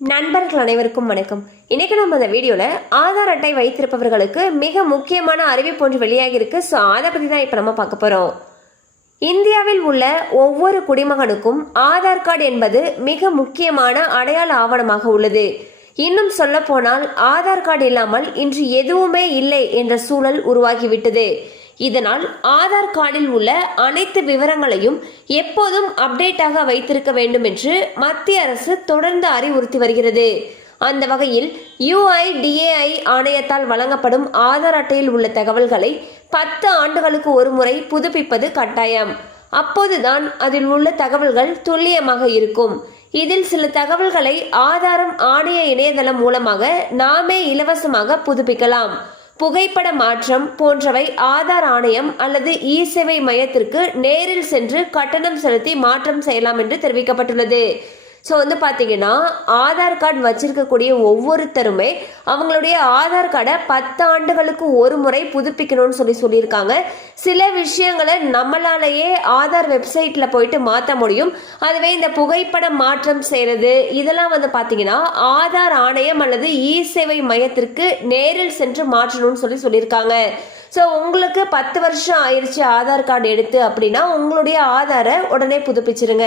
நண்பர்கள் அனைவருக்கும் வணக்கம். இன்னைக்கு நம்ம இந்த வீடியோல ஆதார் அட்டை வைத்திருப்பவர்களுக்கு மிக முக்கியமான அறிவிப்பு ஒன்று வெளியாகி இருக்கு. ஸோ அதை பத்தி தான் இப்ப நம்ம பார்க்க போறோம். இந்தியாவில் உள்ள ஒவ்வொரு குடிமகனுக்கும் ஆதார் கார்டு என்பது மிக முக்கியமான அடையாள ஆவணமாக உள்ளது. இன்னும் சொல்ல போனால் ஆதார் கார்டு இல்லாமல் இன்று எதுவுமே இல்லை என்ற சூழல் உருவாகிவிட்டது. இதனால் ஆதார் கார்டில் உள்ள அனைத்து விவரங்களையும் எப்போதும் அப்டேட்டாக வைத்திருக்க வேண்டும் என்று மத்திய அரசு தொடர்ந்து அறிவுறுத்தி வருகிறது. அந்த வகையில் UIDAI ஆணையத்தால் வழங்கப்படும் ஆதார் அட்டையில் உள்ள தகவல்களை 10 ஆண்டுகளுக்கு ஒரு முறை புதுப்பிப்பது கட்டாயம். அப்போதுதான் அதில் உள்ள தகவல்கள் துல்லியமாக இருக்கும். இதில் சில தகவல்களை ஆதாரம் ஆணைய இணையதளம் மூலமாக நாமே இலவசமாக புதுப்பிக்கலாம். புகைப்பட மாற்றம் போன்றவை ஆதார் ஆணையம் அல்லது இ-சேவை மையத்திற்கு நேரில் சென்று கட்டணம் செலுத்தி மாற்றம் செய்யலாம் என்று தெரிவிக்கப்பட்டுள்ளது. ஸோ பார்த்தீங்கன்னா ஆதார் கார்டு வச்சிருக்கக்கூடிய ஒவ்வொருத்தருமே அவங்களுடைய ஆதார் கார்டை 10 ஆண்டுகளுக்கு ஒரு முறை புதுப்பிக்கணும்னு சொல்லியிருக்காங்க. சில விஷயங்களை நம்மளாலேயே ஆதார் வெப்சைட்டில் போயிட்டு மாற்ற முடியும். அதுவே இந்த புகைப்படம் மாற்றம் செய்கிறது இதெல்லாம் பார்த்தீங்கன்னா ஆதார் ஆணையம் அல்லது இ-சேவை மையத்திற்கு நேரில் சென்று மாற்றணும்னு சொல்லியிருக்காங்க. ஸோ உங்களுக்கு 10 வருஷம் ஆயிடுச்சு ஆதார் கார்டு எடுத்து அப்படின்னா உங்களுடைய ஆதாரை உடனே புதுப்பிச்சிருங்க.